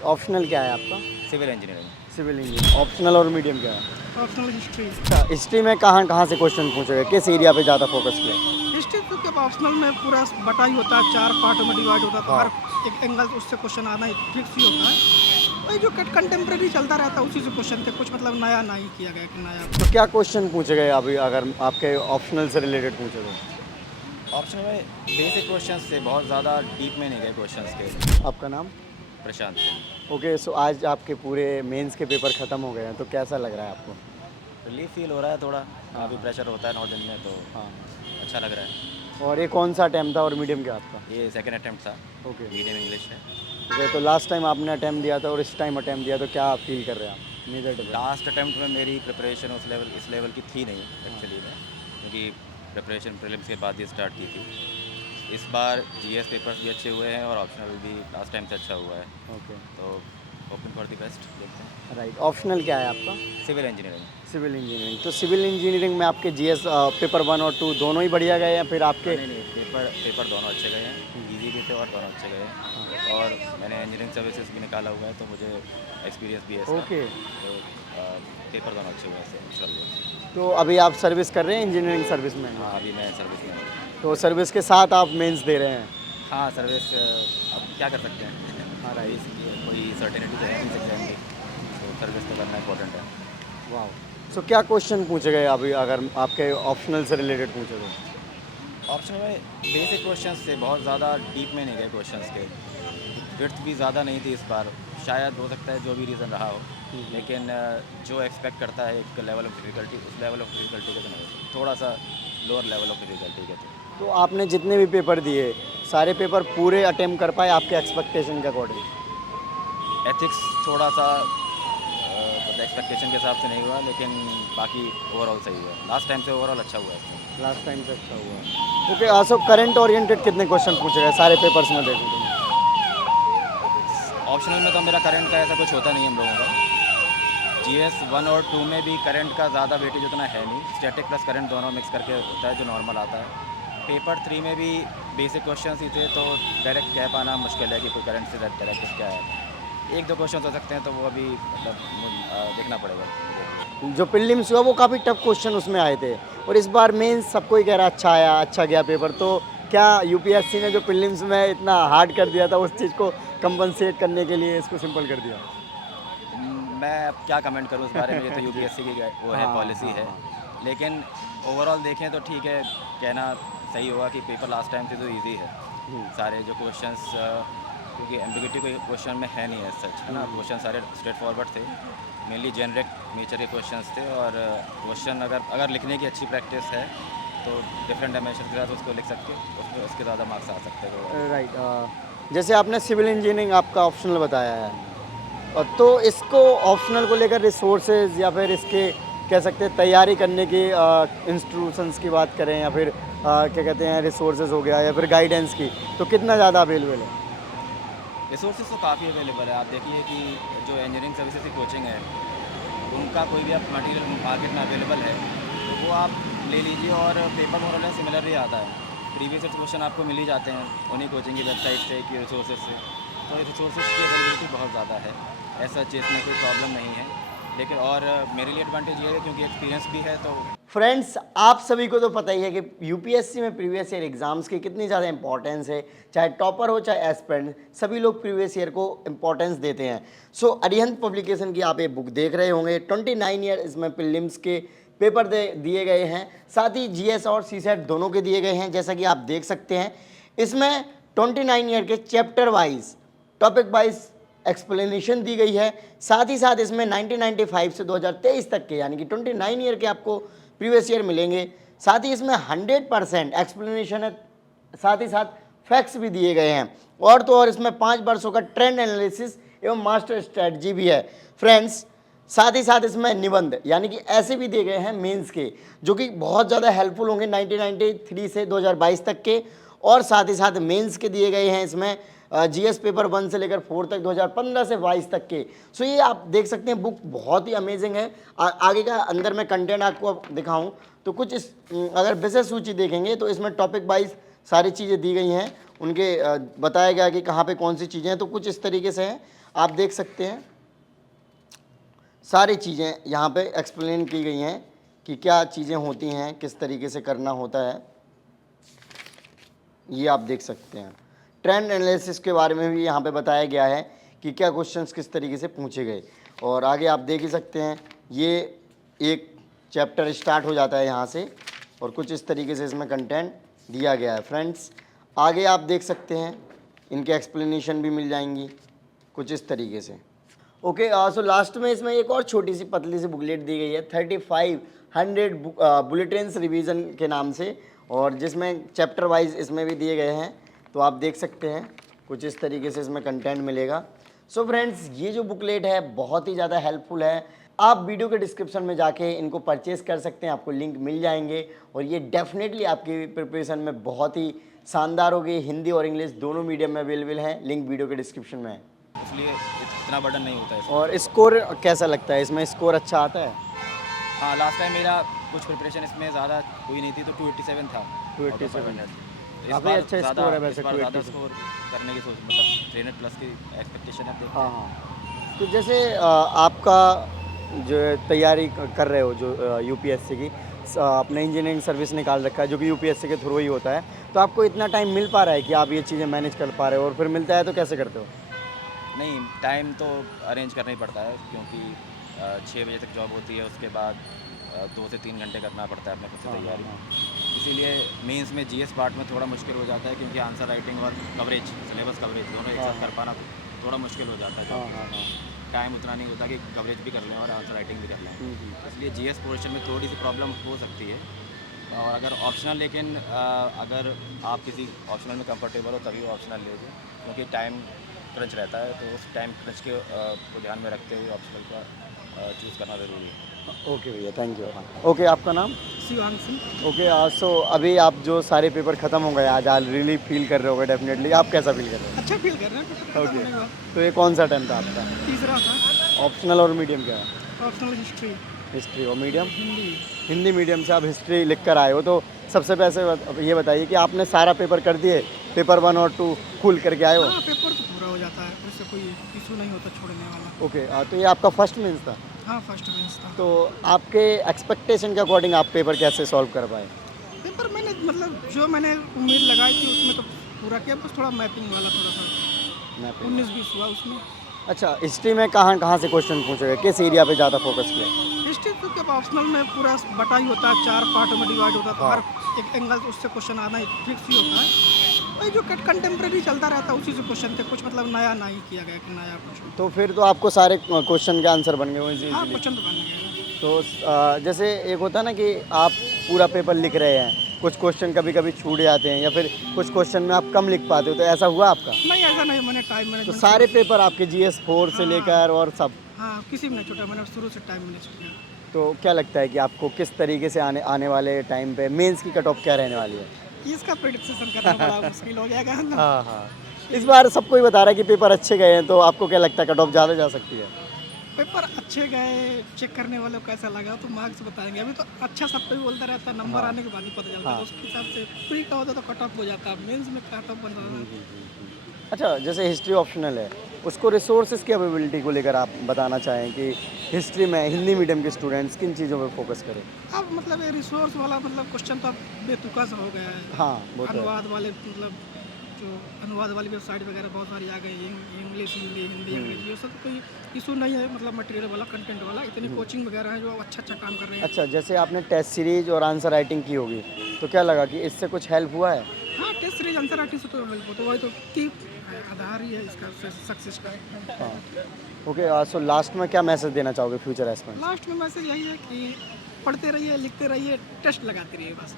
Right, optional क्या है आपका? Civil engineering. Civil engineering. Optional और मीडियम क्या है? Optional history. अच्छा, हिस्ट्री में कहाँ कहाँ से क्वेश्चन पूछे गए, किस एरिया पे ज़्यादा फोकस किया? हिस्ट्री तो क्या ऑप्शनल में पूरा बटा ही होता है, 4 पार्टों में डिवाइड होता है, तो हाँ। हर एक एंगल उससे क्वेश्चन आना ही फिक्स ही होता है। वही जो कंटेम्प्रेरी चलता रहता है उसी से क्वेश्चन थे, कुछ मतलब नया नहीं किया गया कि नया। तो क्या क्वेश्चन पूछे गए अभी, अगर आपके ऑप्शनल से रिलेटेड पूछे गए? ऑप्शन में बेसिक क्वेश्चंस थे, बहुत ज़्यादा डीप में नहीं गए क्वेश्चंस के। आपका नाम? प्रशांत। ओके, सो आज आपके पूरे मेंस के पेपर ख़त्म हो गए हैं, तो कैसा लग रहा है आपको? रिलीफ फील हो रहा है थोड़ा, काफ़ी प्रेशर होता है 9 दिन में, तो हाँ। अच्छा लग रहा है। और ये कौन सा अटैम्प्ट था और मीडियम क्या आपका? ये सेकंड अटेम्प्ट था। ओके। मीडियम इंग्लिश है। ओके, तो लास्ट टाइम आपने अटैम्प्ट दिया था और इस टाइम अटैम्प्ट दिया, तो क्या फील कर रहे हैं आप? Major difference? लास्ट अटेम्प्ट में मेरी प्रिपरेशन इस लेवल की थी नहीं एक्चुअली में, क्योंकि प्रिपरेशन प्रीलिम्स के बाद ही स्टार्ट की थी। इस बार जीएस पेपर्स भी अच्छे हुए हैं और ऑप्शनल भी लास्ट टाइम से अच्छा हुआ है, ओके, तो होपिंग फॉर द बेस्ट, देखते हैं। राइट। ऑप्शनल क्या है आपका? Civil engineering. Civil engineering. तो सिविल इंजीनियरिंग में आपके जीएस पेपर 1 और 2 दोनों ही बढ़िया गए या फिर आपके? नहीं नहीं, पेपर पेपर दोनों अच्छे गए हैं, इजी भी थे और दोनों अच्छे गए हैं। और मैंने इंजीनियरिंग सर्विसेज भी निकाला हुआ है, तो मुझे एक्सपीरियंस भी है इसका। ओके, तो पेपर दोनों अच्छे हुए हैं चल रहे। तो अभी आप सर्विस कर रहे हैं इंजीनियरिंग सर्विस में? हाँ, अभी मैं सर्विस में हूँ। तो सर्विस के साथ आप मेंस दे रहे हैं? हाँ, सर्विस अब क्या कर सकते हैं। हाँ, राइट। कोई सर्टेनिटी तो है नहीं इस एग्जाम की, तो सर्विस तो करना इम्पोर्टेंट है। वाह। सो क्या क्वेश्चन पूछे गए अभी, अगर आपके ऑप्शनल से रिलेटेड पूछे गए? ऑप्शन में बेसिक क्वेश्चंस थे, बहुत ज़्यादा डीप में नहीं गए क्वेश्चंस के। विड्थ भी ज़्यादा नहीं थी इस बार, शायद हो सकता है जो भी रीज़न रहा हो, लेकिन जो एक्सपेक्ट करता है एक लेवल ऑफ डिफ़िकल्टी, उस लेवल ऑफ डिफ़िकल्टी के तो नहीं, थोड़ा सा लोअर लेवल ऑफ डिफ़िकल्टी के थे। तो आपने जितने भी पेपर दिए, सारे पेपर पूरे अटेम्प्ट कर पाए आपके एक्सपेक्टेशन के अकॉर्डिंग? एथिक्स थोड़ा सा मतलब एक्सपेक्टेशन के हिसाब से नहीं हुआ, लेकिन बाकी ओवरऑल सही हुआ। लास्ट टाइम से ओवरऑल अच्छा हुआ है। लास्ट टाइम से अच्छा हुआ। ओके, सो करंट ओरिएंटेड कितने क्वेश्चन पूछे गए सारे पेपर्स में देखो तो? ऑप्शनल में तो मेरा करंट का ऐसा कुछ होता नहीं है हम लोगों का। जीएस 1 और 2 में भी करंट का ज़्यादा वेटेज उतना है नहीं, स्टैटिक प्लस करंट दोनों मिक्स करके होता है जो नॉर्मल आता है। पेपर 3 में भी बेसिक क्वेश्चंस ही थे, तो डायरेक्ट कह पाना मुश्किल है कि कोई करंट से डायरेक्ट क्या है। एक दो क्वेश्चन हो सकते हैं, तो वो अभी मतलब देखना पड़ेगा। जो प्रीलिम्स हुआ वो काफ़ी टफ क्वेश्चन उसमें आए थे, और इस बार मेंस सबको ही कह रहा अच्छा आया, अच्छा गया पेपर। तो क्या यूपीएससी ने जो प्रीलिम्स में इतना हार्ड कर दिया था उस चीज़ को कंपनसेट करने के लिए इसको सिंपल कर दिया? मैं अब क्या कमेंट करूँ इस बारे में, ये तो यूपीएससी की वो है, हाँ, पॉलिसी हाँ, है। हाँ। लेकिन ओवरऑल देखें तो ठीक है, कहना सही होगा कि पेपर लास्ट टाइम से तो इजी है। सारे जो क्वेश्चंस, क्योंकि एम्बिग्यूटी कोई क्वेश्चन में है नहीं है सच, है ना। क्वेश्चन सारे स्ट्रेट फॉरवर्ड थे, मेनली जेनरिक नेचर के क्वेश्चंस थे, और क्वेश्चन अगर लिखने की अच्छी प्रैक्टिस है तो डिफरेंट डायमेंशन के साथ उसको लिख सकते हो, उसके ज़्यादा मार्क्स आ सकते हैं। राइट। जैसे आपने सिविल इंजीनियरिंग आपका ऑप्शनल बताया है, तो इसको ऑप्शनल को लेकर रिसोर्सेज या फिर इसके कह सकते हैं तैयारी करने की इंस्टीट्यूशंस की बात करें, या फिर क्या कहते हैं रिसोर्सेज हो गया या फिर गाइडेंस की, तो कितना ज़्यादा अवेलेबल है? रिसोर्सेज तो काफ़ी अवेलेबल है। आप देखिए कि जो इंजीनियरिंग सर्विसेज की कोचिंग है, उनका कोई भी आप मटेरियल मार्केट में अवेलेबल है तो वो आप ले लीजिए, और पेपर मोर लेस सिमिलर ही आता है। प्रीवियस क्वेश्चन आपको मिल ही जाते हैं उन्हीं कोचिंग की वेबसाइट से कि रिसोर्सेज से, तो रिसोर्सेज की अवेलेबिलिटी बहुत ज़्यादा है। ऐसा चीज़ में कोई प्रॉब्लम नहीं है, लेकिन और मेरे लिए एडवांटेज ये है क्योंकि एक्सपीरियंस भी है, तो फ्रेंड्स, आप सभी को तो पता ही है कि यूपीएससी में प्रीवियस ईयर एग्जाम्स की कितनी ज़्यादा इंपॉर्टेंस है। चाहे टॉपर हो चाहे एस्पिरेंट, सभी लोग प्रीवियस ईयर को इंपॉर्टेंस देते हैं। सो अरिहंत पब्लिकेशन की आप ये बुक देख रहे होंगे। 29 ईयर इसमें प्रीलिम्स के पेपर दिए गए हैं, साथ ही जीएस और सीसेट दोनों के दिए गए हैं। जैसा कि आप देख सकते हैं, इसमें 29 ईयर के chapter wise, topic wise explanation दी गई है। साथ ही साथ इसमें 1995 से 2023 तक के, यानी कि 29 ईयर के आपको प्रीवियस ईयर मिलेंगे। साथ ही इसमें 100% एक्सप्लेनेशन है, साथ ही साथ फैक्ट्स भी दिए गए हैं, और तो और इसमें 5 वर्षों का ट्रेंड एनालिसिस एवं मास्टर स्ट्रेटजी भी है फ्रेंड्स। साथ ही साथ इसमें निबंध यानी कि ऐसे भी दिए गए हैं मेंस के, जो कि बहुत ज़्यादा हेल्पफुल होंगे 1993 से 2022 तक के। और साथ ही साथ मेंस के दिए गए हैं इसमें जीएस पेपर 1 से लेकर 4 तक, 2015 से 22 तक के। सो ये आप देख सकते हैं, बुक बहुत ही अमेजिंग है। आगे का अंदर मैं कंटेंट आपको दिखाऊं तो कुछ इस अगर विषय सूची देखेंगे तो इसमें टॉपिक वाइज सारी चीज़ें दी गई हैं, उनके बताया गया कि कहाँ पे कौन सी चीज़ें हैं, तो कुछ इस तरीके से हैं। आप देख सकते हैं सारी चीज़ें यहाँ पे एक्सप्लेन की गई हैं कि क्या चीज़ें होती हैं, किस तरीके से करना होता है, ये आप देख सकते हैं। ट्रेंड एनालिसिस के बारे में भी यहाँ पे बताया गया है कि क्या क्वेश्चंस किस तरीके से पूछे गए। और आगे आप देख ही सकते हैं, ये एक चैप्टर स्टार्ट हो जाता है यहाँ से और कुछ इस तरीके से इसमें कंटेंट दिया गया है। फ्रेंड्स आगे आप देख सकते हैं इनके एक्सप्लेनेशन भी मिल जाएंगी कुछ इस तरीके से। ओके, सो लास्ट में इसमें एक और छोटी सी पतली सी बुकलेट दी गई है 3500 बुलेटिन्स रिवीजन के नाम से, और जिसमें चैप्टर वाइज इसमें भी दिए गए हैं। तो आप देख सकते हैं कुछ इस तरीके से इसमें कंटेंट मिलेगा। सो फ्रेंड्स ये जो बुकलेट है बहुत ही ज़्यादा हेल्पफुल है। आप वीडियो के डिस्क्रिप्शन में जाके इनको परचेज़ कर सकते हैं, आपको लिंक मिल जाएंगे और ये डेफिनेटली आपकी प्रिपरेशन में बहुत ही शानदार होगी। हिंदी और इंग्लिश दोनों मीडियम में अवेलेबल है, लिंक वीडियो के डिस्क्रिप्शन में है। इसलिए इतना बर्डन नहीं होता है इसमें। और स्कोर कैसा लगता है, इसमें स्कोर अच्छा आता है? हाँ, लास्ट टाइम मेरा कुछ प्रिपरेशन इसमें ज़्यादा हुई नहीं थी तो 287 था। 287 इस काफ़ी बार अच्छा ज़्यादा- स्कोर है वैसे इस बार ज़्यादा 287। स्कोर करने की सोच, मतलब 300 प्लस की एक्सपेक्टेशन है। देखते हाँ हैं। हाँ। तो जैसे आपका जो तैयारी कर रहे हो जो यूपीएससी की, अपने इंजीनियरिंग सर्विस निकाल रखा है जो कि यूपीएससी के थ्रू ही होता है, तो आपको इतना टाइम मिल पा रहा है कि आप ये चीज़ें मैनेज कर पा रहे हो, और फिर मिलता है तो कैसे करते हो? नहीं, टाइम तो अरेंज करना ही पड़ता है क्योंकि 6 बजे तक जॉब होती है, उसके बाद 2 से 3 घंटे करना पड़ता है अपने खुद से तैयारी। इसीलिए मेंस में जीएस पार्ट में थोड़ा मुश्किल हो जाता है क्योंकि आंसर राइटिंग और कवरेज, सिलेबस कवरेज दोनों एक साथ कर पाना थोड़ा मुश्किल हो जाता है। टाइम उतना नहीं होता कि कवरेज भी कर लें और आंसर राइटिंग भी कर लें। इसलिए जीएस पोर्शन में थोड़ी सी प्रॉब्लम हो सकती है। और अगर ऑप्शनल, लेकिन अगर आप किसी ऑप्शनल में कंफर्टेबल हो तभी ऑप्शनल लीजिए क्योंकि टाइम क्रंच रहता है, तो उस टाइम क्रंच के को ध्यान में रखते हुए ऑप्शनल का चूज़ करना ज़रूरी है। ओके भैया, थैंक यू। ओके, आपका नाम? शिवांग सिंह। ओके, सो अभी आप जो सारे पेपर ख़त्म हो गए आज रियली फील कर रहे होगे डेफिनेटली, आप कैसा फील कर रहे हो? अच्छा फील कर रहे हैं पेपर खत्म होने के बाद। तो ये कौन सा टाइम था आपका? तीसरा था। ऑप्शनल और मीडियम क्या है? Optional history, history. और मीडियम? हिंदी। हिंदी मीडियम से आप हिस्ट्री लिख कर आए हो, तो सबसे पहले ये बताइए कि आपने सारा पेपर कर दिए, पेपर 1 और 2 फुल करके आए हो? हाँ, पेपर तो पूरा हो जाता है, उससे कोई इशू नहीं होता छोड़ने वाला। ओके, तो ये आपका फर्स्ट मीन्स था। हाँ, फर्स्ट बेंच था। तो आपके एक्सपेक्टेशन के अकॉर्डिंग आप पेपर कैसे सॉल्व कर पाए? पेपर मैंने मतलब जो मैंने उम्मीद लगाई थी उसमें तो पूरा किया, बस थोड़ा मैपिंग वाला थोड़ा सा 19-20 हुआ उसमें। अच्छा, हिस्ट्री में कहाँ से क्वेश्चन पूछे गए, किस एरिया पे ज़्यादा फोकस किया? हिस्ट्री तो क्या ऑप्शनल में पूरा बटा ही होता है, 4 पार्ट में डिवाइड होता है, तो हर एक एंगल उससे क्वेश्चन आना ही फिक्स ही होता है। वही जो कंटेम्प्रेरी चलता रहता है उसी से क्वेश्चन थे, कुछ मतलब नया नहीं किया गया कि नया कुछ। तो फिर तो आपको सारे क्वेश्चन के आंसर बन गए होंगे हाँ, इजीली। क्वेश्चन तो बन गया। तो जैसे एक होता है ना कि आप पूरा पेपर लिख रहे हैं, कुछ क्वेश्चन कभी कभी छूट जाते हैं या फिर कुछ क्वेश्चन में आप कम लिख पाते हो, तो ऐसा हुआ आपका? नहीं, ऐसा नहीं, मैंने टाइम तो मैनेजमेंट। सारे पेपर आपके GS 4 से लेकर और सब? हाँ, किसी में नहीं छूटा, मैंने शुरू से टाइम मैनेज किया। तो क्या लगता है कि आपको किस तरीके से आने वाले टाइम पे मेंस की कट ऑफ क्या रहने वाली है? इसका प्रेडिक्शन करना बड़ा मुश्किल हो जाएगा ना। हाँ हाँ, इस बार सबको ही बता रहा है कि पेपर अच्छे गए हैं, तो आपको क्या लगता है कट ऑफ ज़्यादा जा सकती है? पेपर अच्छे गए, चेक करने वाले को कैसा लगा तो मार्क्स बताएंगे। अभी तो अच्छा सब कोई बोलता रहता है, नंबर आने के बाद ही पता चलता है। उसके हिसाब से प्री का होता तो कट ऑफ हो जाता है, मेंस में कट ऑफ बन रहा है। अच्छा, जैसे हिस्ट्री ऑप्शनल है, उसको रिसोर्सेज की अवेलेबिलिटी को लेकर आप बताना चाहें कि हिस्ट्री में हिंदी मीडियम के स्टूडेंट्स किन चीज़ों पे फोकस करें? अब मतलब ये रिसोर्स वाला मतलब क्वेश्चन तो अब बेतुका सा हो गया है। हाँ, वो तो है। अनुवाद वाले मतलब जो अनुवाद वाली वेबसाइट वगैरह बहुत सारी आ गई, इंग्लिश हिंदी अंग्रेजी, ये सब कोई इशू नहीं है, मतलब मटेरियल वाला, कंटेंट वाला। इतनी कोचिंग वगैरह है जो अच्छा काम कर रहे हैं। अच्छा, जैसे आपने टेस्ट सीरीज और आंसर राइटिंग की होगी, तो क्या लगा कि इससे कुछ हेल्प हुआ है? हाँ, टेस्ट सीरीज आंसर राइटिंग से तो हेल्प तो वही तो की आधार ही है इसका सक्सेस का। हाँ, ओके। सो लास्ट में क्या मैसेज देना चाहोगे फ्यूचर एस्पिरेंट्स? लास्ट में मैसेज यही है कि पढ़ते रहिए, लिखते रहिए, टेस्ट लगाते रहिए बस।